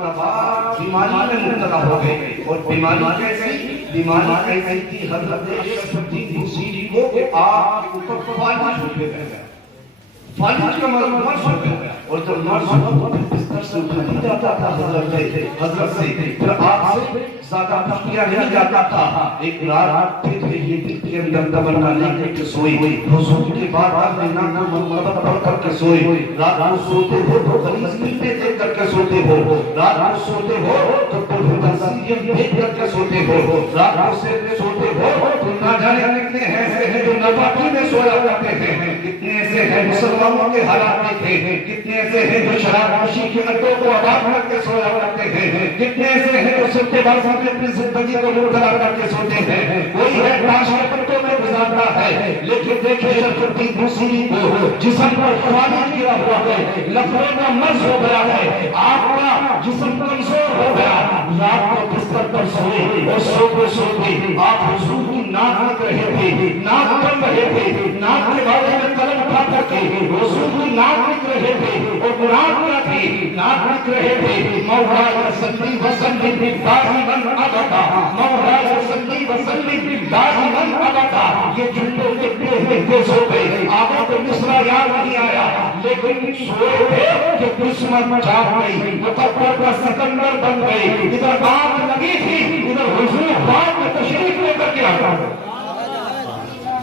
بیماری میں مبتلا ہو گئے، اور بیماری ایسی تھی حضرت شمس الدین کو کہ آپ کے اوپر فالج ہو گیا، فالج کا مرض ہو گیا، اور جب مرض ہوا تو بستر سے اٹھا نہیں جاتا تھا حضرت سے، پھر آپ سے زیادہ تشکیہ نہیں جاتا تھا۔ ایک رات پھر یہ دل کے اندر تمنا لے کر کے سوئی، حضور کے بعد آپ نے نام مرتبہ پڑھ کر کے سوئی، رات کو سوتے ہو تو غلیظ ملتے دیکھ کر کے سوتے ہو، رات کو سوتے ہو تو پرہیزگاری دیکھ کر کے سوتے ہو، رات کو سوتے ہو تو نہ جانے کتنے ایسے ہیں جو نواقی میں سویا کرتے ہیں، کتنے ایسے ہیں مسلمانوں کے حالات دیکھے، کتنے ایسے ہیں جو شراب نوشی کے اڈوں کو آباد کر کے سویا کرتے ہیں، کتنے ایسے ہیں جو ستے بازی میں اپنی زندگی کو مبتلا کر کے سوتے ہیں، کوئی ہے تاش کے پتوں میں گزارتا ہے، لیکن دیکھے شرف الدین بوصیری کو جسم پر فالج گرا ہوا ہے، لفظوں کا مرض ہو گیا ہے، آپ کا جسم کمزور ہو گیا، رات کو بستر پر سوئے اور سوتے آپ حضور کی ناک لگ رہے تھے، ناک کم رہے تھے، ناک کے بارے میں قلم اٹھا کر کے حضور کی ناک لکھ رہے تھے، اور قرآن کیا تھی ناک لکھ رہے تھے، مولا صلی وسلم دائما ابدا، مولا صلی وسلم دائما ابدا۔ یہ جملے لکھتے ہوئے سوتے، آگے تو مصرع یاد نہیں آیا، لیکن سوئے تھے کہ قسمت جاگ گئی، مقدر کا سکندر بن گئی، ادھر بات لگی تھی، ادھر حضور بات میں تشریف لے کر کے آتا ہے،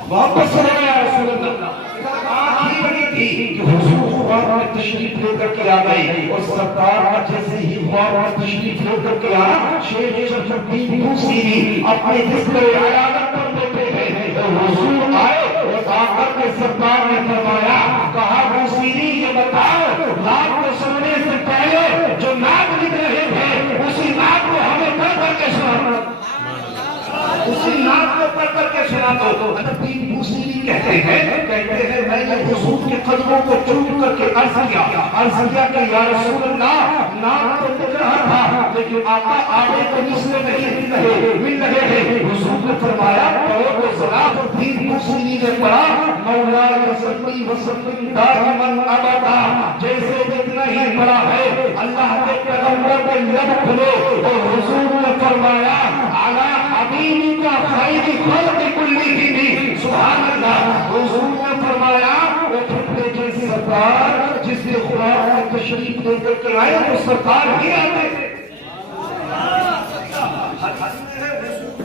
واپس رہے یا رسول اللہ، ادھر بات ہی بنی تھی کہ حضور خواب میں تشریف لے کر کے آ گئی، اور سرکار جیسے ہی خواب میں تشریف لے کر کے آیا، شیخ شرف الدین بوصیری اپنے بستر عیادت پر بیٹھے ہیں، حضور آئے اور آ کر کے سرکار نے فرمایا، کہا بوصیری یہ بتاؤ رات کو سونے سے پہلے جو نعت لکھ رہے تھے اسی نعت کو ہمیں پڑھ کر کے سنا، اسی نعت کو پڑھ کر کے سنا دو۔ الدین بوصیری کہتے ہیں میں نے حضور کے قدموں کو چوم کر کے عرض کیا کہ یا رسول اللہ نعت تو لکھ رہا تھا لیکن آقا آگے تو مسئلے نہیں مل رہے ہیں۔ حضور نے فرمایا پڑھو تو ذرا۔ الدین بوصیری نے پڑھا مولا صلی وسلم دائما ابدا، جیسے جتنا ہی پڑھا ہے اللہ کے پیغمبر کے لب کھلے اور حضور نے فرمایا اعلی حبیبی کا خیر خلق کلہم، سبحان اللہ۔ حضور نے فرمایا وہ پھٹے جیسے سرکار جس نے خدا کا تشریف لے کر کے آئے تو سرکار ہی آتے تھے۔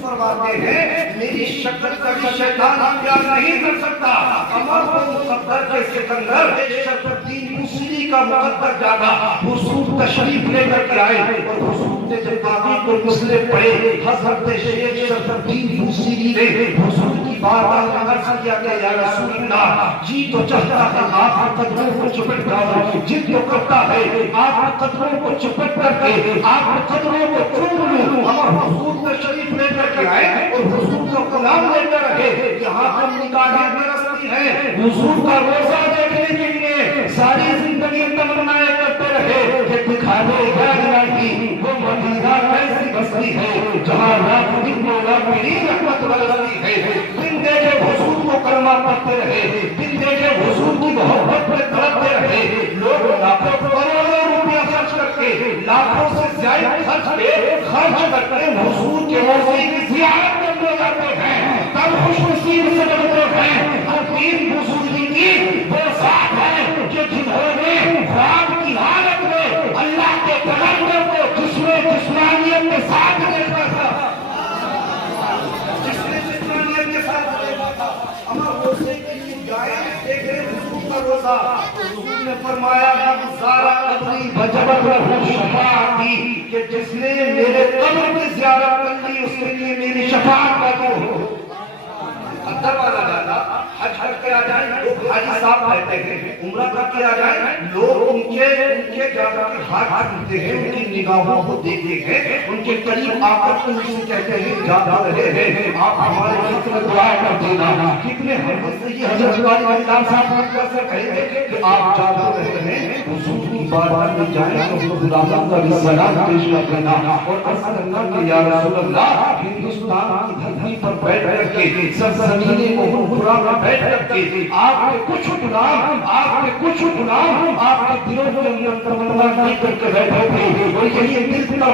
فرماتے ہیں میری شکل کا بھی شیطان پیار نہیں کر سکتا، عمر کو مقدر کے سکندر شرف الدین بوصیری کا مقدر جاگا، حضور تشریف لے کر کے آئے اور حضور نے جب باقی کو مسئلے پڑھے حضرت شیخ شرف الدین بوصیری نے حضور کی بارگاہ میں عرض کیا کہ یا رسول اللہ جی تو چاہتا ہے آپ کے قدموں کو چپٹ جاؤں، جد تو کرتا ہے آپ کے قدموں کو چپٹ کر کے آپ کے قدموں کو چوم لوں، اور حضور تشریف لے کر کے آئے اور حضور کا کلام لیتے رہے، یہاں ہم نگاہیں برستی ہیں حضور کا روزہ دیکھنے کے لیے، ساری زندگی تمنائیں کرتے رہے کہ دکھا دے یا الہی وہ مدینہ کیسی بستی ہے جہاں رات دن مولا میری رحمت برستی ہے۔ دن دیکھے حضور کو کلمہ پڑھتے رہے، دن دیکھے حضور کی محبت پہ تڑپتے رہے، لوگ لاکھوں کروڑوں روپیہ خرچ کر کے لاکھوں سے زیادہ خرچ کرتے حضور کے روزے کی زیارت کرتے جاتے ہیں، تب خوش نصیب سے بنتے ہیں۔ الدین بوصیری کی وہ ذات ہے کہ جنہوں نے خواب کی حالت میں اللہ کے پیغمبر کو جسم جسمانیت کے ساتھ دیکھا تھا، جسم جسمانیت کے ساتھ دیکھا تھا۔ امر روزے کے لیے جائے دیکھے حضور کا روزہ، حضور نے فرمایا زارا قبری وجبت لہ شفاعتی، کہ جس نے میرے قبر کی زیارت کر لی اس کے لیے میری شفاعت کا دو ہو۔ اندر والا جاتا حج کر کے آ جائیں لوگ حاجی صاحب کہتے ہیں، عمرہ کر کے آ جائیں لوگ ان کے جا کر کے ہاتھ ڈھونڈتے ہیں، ان کی نگاہوں کو دیکھتے ہیں، ان کے قریب آ کر ان سے کہتے ہیں جاتا رہے ہیں آپ ہمارے لیے دعا کر دینا۔ کتنے حضرت سے یہ حضرت والی اللہ صاحب سے کہتے کہ آپ جاتا رہے ہیں، حضور کی بارگاہ میں جائیں تو غلاموں کا سلام پیش کر دینا اور عرض کرنا کہ یا رسول اللہ ہندوستان کی دھرتی پر بیٹھ کر کے سرزمین میں بیٹھ کر کے آپ کے کچھ غلام آپ کے دلوں کے اندر تمنا نہیں کر کے بیٹھے تھے اور یہی دل کا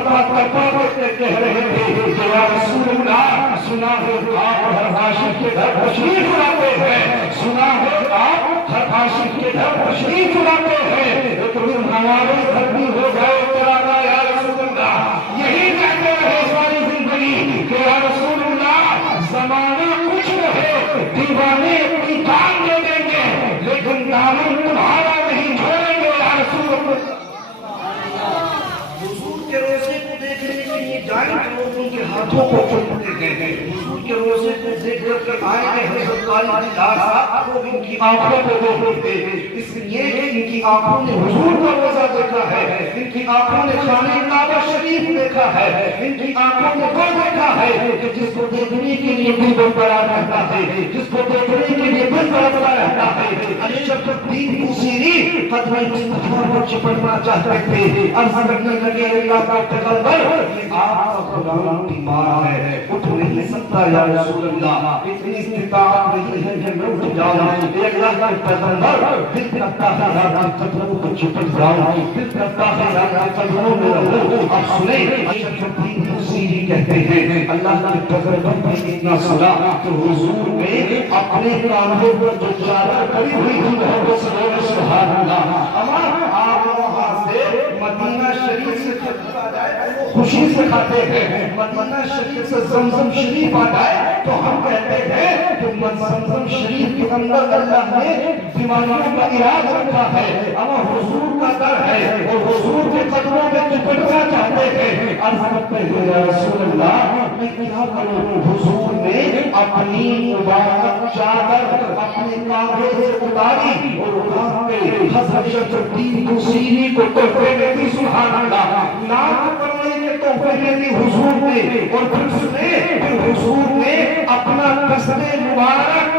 کہہ رہے تھے کہ یا رسول اللہ سنا ہے آپ ہر عاشق کے گھر تشریف لاتے ہیں، سنا ہے آپ ہر عاشق کے گھر تشریف لاتے ہیں، لیکن ہمارے گھر بھی ہو جائے تیرا یا رسول اللہ، یہی کہتے رہے ساری زندگی کہ یا رسول اللہ زمانہ کچھ رہے دیوانے اپنی جان دے دیں گے لیکن دامن تمہارا نہیں چھوڑیں گے یا رسول اللہ۔ حضور کے روزے کو دیکھنے کے لیے جائیں تو ان کے ہاتھوں کو چومتے گئے، حضور کے روزے کو دیکھ کر آئے ہیں حضرت قاضی صاحب کو ان کی آنکھوں کو دیکھتے اس لیے ان کی آنکھوں نے حضور کا روزہ دیکھا ہے، ان کی آنکھوں نے خانہ کعبہ شریف دیکھا ہے، ان کی آنکھوں نے وہ دیکھا ہے کہ جس کو دیکھنے کے لیے دل بڑبڑا رہتا ہے، جس کو دیکھنے کے لیے دل بڑبڑا رہتا ہے۔ اشرف الدین بوصیری قدم مصطفیٰ پر چپٹنا چاہتے تھے، عرض کرنے لگے اللہ کا پیغمبر یہ آپ کا غلام بیمار ہے، اٹھ نہیں سکتا یا رسول اللہ، اتنی استطاعت نہیں ہے کہ میں اٹھ جاؤں، اے اللہ کا پیغمبر دل کرتا ہے آپ کے قدموں کو چپٹ جاؤں، دل کرتا ہے آپ کے قدموں میں رہوں۔ آپ سنیں اشرف الدین بوصیری کہتے ہیں اللہ کے پیغمبر نے اتنا سنا کہ حضور نے اپنے کاندھوں پر جو چادر کری ہوئی تھی وہ سبحان اللہ، اما آپ وہاں سے مدینہ شریف سے خوشی سے کھاتے ہیں، مدینہ شریف سے زمزم شریف آ جائے تو ہم کہتے ہیں کہ زمزم شریف کے اندر اللہ نے بیماریوں کا علاج رکھا ہے، اما حضور کا در ہے اور حضور کے قدموں میں چپٹنا چاہتے ہیں۔ عرض کرتے ہیں یا رسول اللہ میں کیا کروں؟ حضور نے اپنی مبارک چادر اپنے کاندھے سے اتاری اور اٹھا کے حضرت اشرف الدین بوصیری کو تحفے میں دی، سبحان اللہ، نعت پڑھنے کے تحفے میں دی حضور نے، اور پھر حضور نے اپنا دست مبارک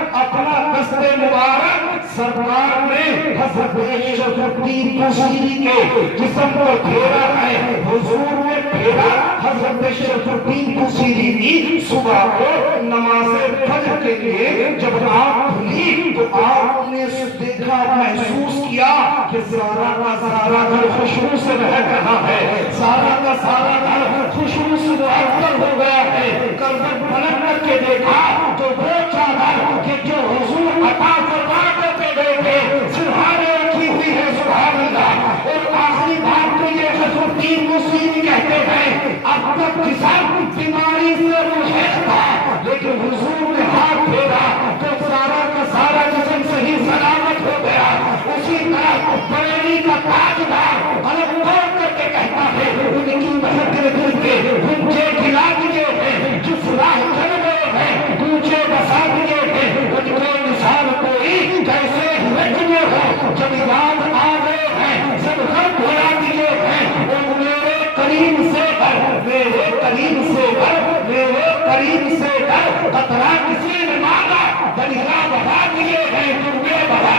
سرکار نے حضرت اشرف الدین بوصیری کے جسم پر پھیرا ہے، حضور نے پھیرا حضرت اشرف الدین بوصیری کی صبح کو نماز فجر کے لیے جب آنکھ کھلی تو آپ نے دیکھا محسوس کیا کہ سارا کا سارا گھر خوشبو سے مہک رہا ہے، سارا کا سارا گھر خوشبو سے معطر ہو گیا ہے۔ کربت پلٹ کر کے دیکھا تو وہ چادر کہ جو حضور عطا فرما کرتے گئے تھے سرحانے رکھی ہوئی ہے، سبحان اللہ۔ اور آخری بات تو یہ حضرت الدین بوصیری کہتے ہیں اب تک جسم بیماری سے مشہد تھا لیکن حضور نے ہاتھ پھیرا تو سارا کا سارا جسم صحیح سلامت ہو گیا۔ اسی طرح بریلی کا تاجدار قلم توڑ کر کے کہتا ہے ان کی مہک کے دل کے گنجے کھلا دیے ہیں، جس راہ چل گئے ہیں گونجے بسا دیے ہیں، ان کے مثال کوئی کیسے رکھنے ہو جب یاد آ گئے ہیں سب غم بھلا دیے ہیں۔ اور میرے قریب سے ڈر، میرے قریب سے ڈر، میرے قریب سے ڈر، قطرہ کسی نے مانگا دریا بڑھا دیے ہیں، تم نے بڑھا